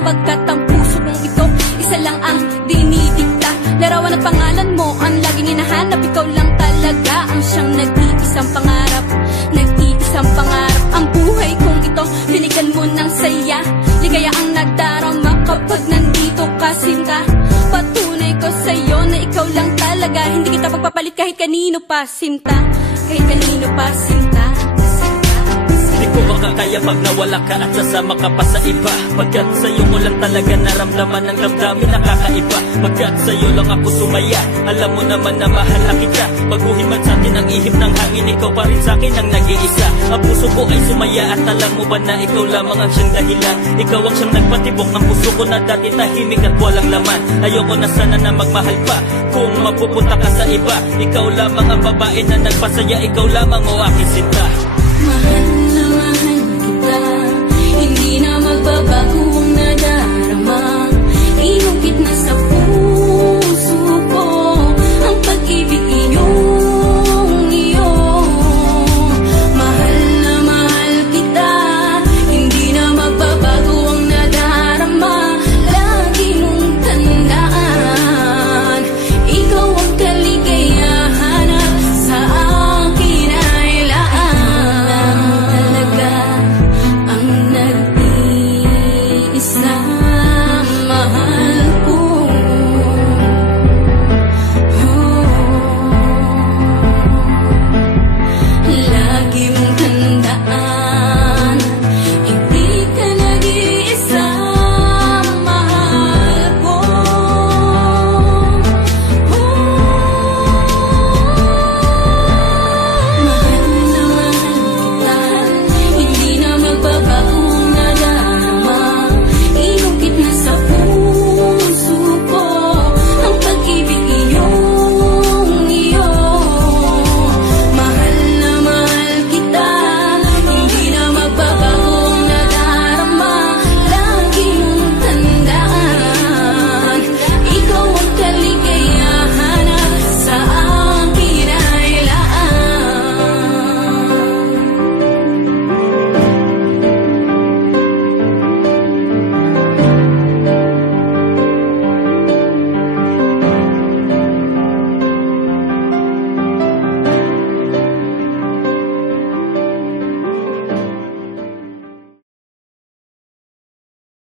sapagkat ang puso kong ito isa lang ang dinidikta. Larawan at pangalan mo ang laging hinahanap. Ikaw lang talaga ang siyang nag-iisang pangarap. Nag-iisang pangarap. Ang buhay kong ito binigyan mo ng saya. Ligaya ang nadarama kapag nandito ka, sinta. Patunay ko sa'yo na ikaw lang talaga. Hindi kita pagpapalit kahit kanino pa, sinta. Kahit kanino pa, sinta. Di ko makakaya pag nawala ka at sasama ka pa sa iba. Pagkat sa'yo mo lang talaga naramdaman ang damdamin nakakaiba. Pagkat sa'yo lang ako sumaya. Alam mo naman na mahal na kita. Baguhin man sa'tin ang ihip ng hangin, ikaw pa rin sa'kin ang nag-iisa. Ang puso ko ay sumaya at alam mo ba na ikaw lamang ang siyang dahilan. Ikaw ang siyang nagpatibok ng puso ko na dati tahimik at walang laman. Ayoko na sana na magmahal pa kung mapupunta ka sa iba. Ikaw lamang ang babae na nagpasaya. Ikaw lamang o aking sinta. Mahal